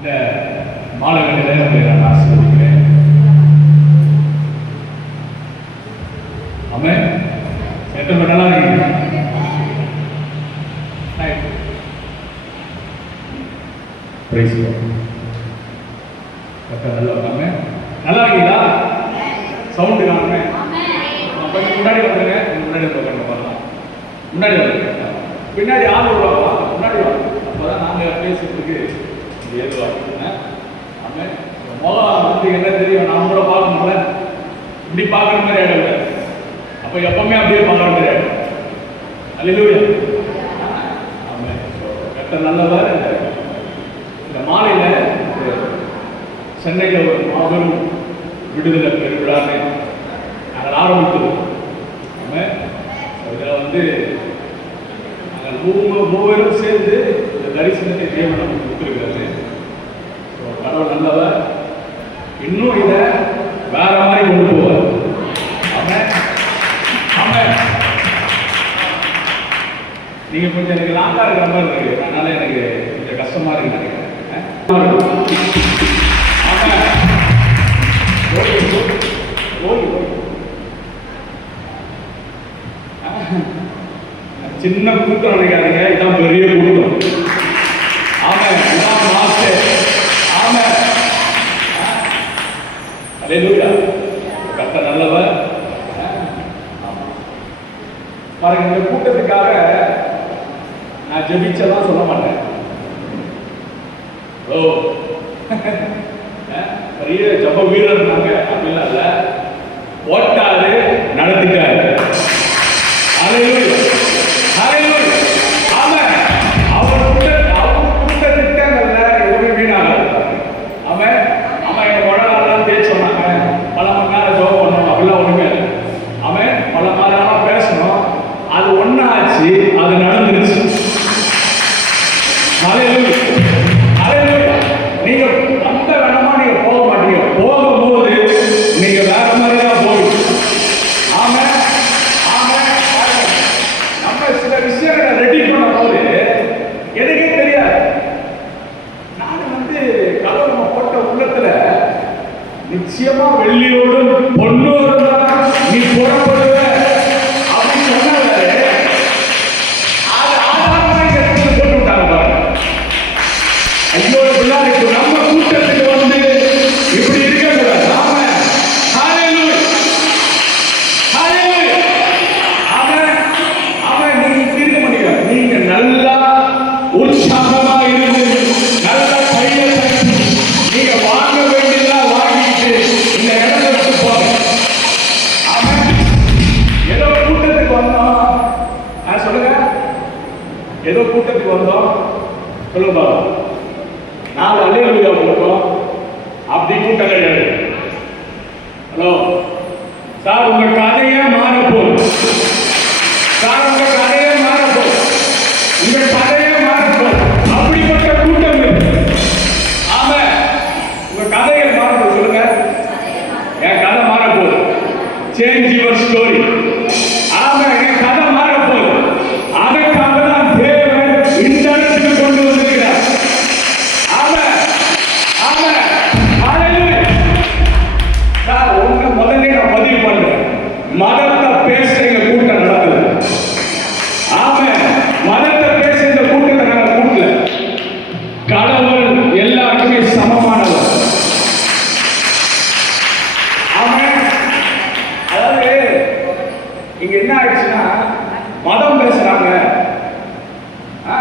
இந்த மாணவர்களை நான் ஆசீர்வதிக்கிறேன். ஆமென். எத்தனை நல்லா இருக்கீங்க Right. நல்லா God. நல்லா இருக்கீங்களா? சவுண்டு காணுமே. கொஞ்சம் முன்னாடி வந்துருங்க. முன்னாடி வந்து உட்காருங்க பார்க்கலாம் முன்னாடி பின்னாடி ஆள் உருவாக்கலாம். முன்னாடி வாங்க. அப்போதான் நாங்கள் பேசுறதுக்கு இது ஏதுவா முகம் வந்து என்ன தெரியும்? நான் கூட பார்க்கணும்ல. இப்படி பார்க்குற மாதிரி இடம் இல்லை அப்போ எப்பவுமே அப்படியே பார்க்குற மாதிரி இடம் அல்லேலூயா. ஆமென். நல்லவர். இந்த மாலையில் சென்னையில் ஒரு மாபெரும் விடுதலை பெருவிழான்னு நாங்கள் ஆரம்பித்தோம். ஆமென். இதில் வந்து நாங்கள் மூவரும் சேர்ந்து இந்த தரிசனத்தை தேவை நமக்கு கொடுத்துருக்கிறாரு. வந்தவர் இன்னும் இதை வேற மாதிரி கொண்டு போவார். நீங்க கொஞ்சம் எனக்கு லாங்கா இருக்கிற மாதிரி இருக்கு. அதனால எனக்கு கொஞ்சம் கஷ்டமா இருக்கு நினைக்கிறேன். சின்ன கூட்டம் நினைக்கிறேன் இதான் பெரிய கூட்டம் ஆமா இதான் மாஸ்டர் ஆமா அலையிலூயா கத்த நல்லவர். பாருங்க இந்த கூட்டத்துக்காக நான் ஜெபிச்செல்லாம் சொல்ல மாட்டேன். ஓ. பெரிய ஜப வீரர் நாங்க அப்படிலாம் இல்ல. ஓட்டாரு நடத்திட்டாரு. வெள்ளியோடும் பொண்ணோடும் தான் நீ புறப்படுவ கொடுத்தோம் சொல்லுங்க நாலு அலையலுயா கொடுத்தோம் அப்படி கூட்டம் கிடையாது. ஹலோ. சார் உங்க கதையே மாற சார் மதத்தை பேச எங்க கூட்டம் நடக்குது ஆமா மதத்தை பேச இந்த கூட்டத்தை நாங்க கூட்டல. கடவுள் எல்லாருக்குமே சமமானவர். ஆமென். அதாவது இங்க என்ன ஆயிடுச்சுன்னா மதம் பேசுறாங்க. ஆ?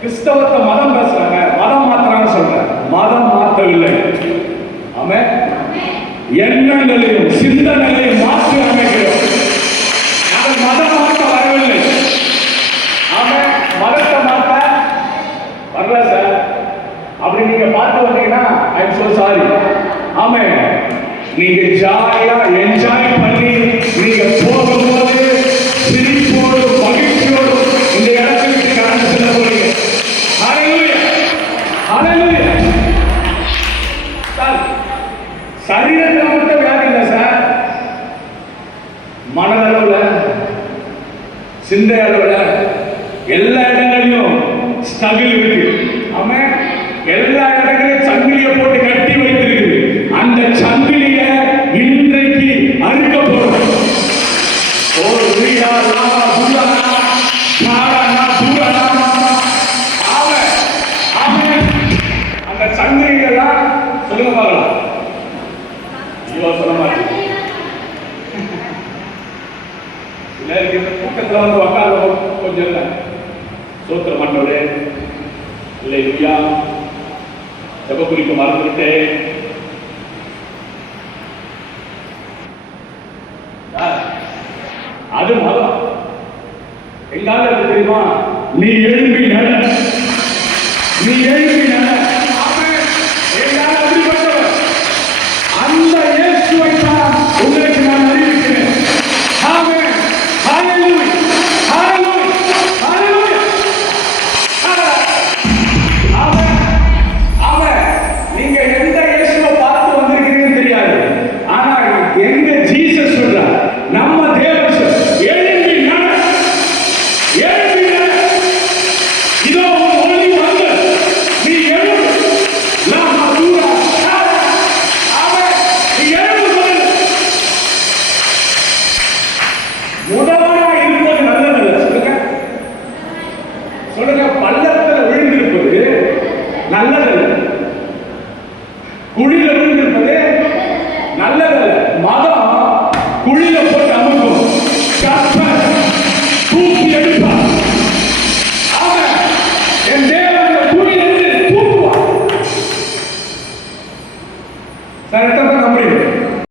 கிறிஸ்தவத்தை மதம் பேசுறாங்க. அப்படி நீங்க பார்த்து வந்தீங்கன்னா ஐ எம் சோ சாரி ஆமே நீங்க ஜாலியா என்ஜாய் பண்ணி நீங்க போகும்போது சிரிப்போடு மகிழ்ச்சியோடு இந்த இடத்துக்கு கடந்து செல்ல போறீங்க. சார் சரீரத்தில் மட்டும் வியாதி இல்லை சார். மனதளவுல சிந்தை அளவுல எல்லா இடங்களிலும் ஸ்ட்ரகிள் இருக்கு. ஆமென். எல்லா இடங்களிலும் சங்கிலியை போட்டு கட்டி வைத்திருக்கு. அந்த சங்கிலிய இன்றைக்கு அறுக்க போறோம் ஒரு வீடா லாபா சுல்லானா சாரானா சூரானா அந்த சங்கிலியில சொல்லுங்க சொல்ல மாட்டேன். சிலருக்கு இந்த கூட்டத்தில் வந்து உட்கார கொஞ்சம் இல்லை. சோத்திரம் பண்ணவே இல்லை இல்லையா? எப்ப குறிக்க மறந்துவிட்டேன் அது மதம். எங்கால தெரியுமா? நீ எழும்பி நட. நீ எழும்பி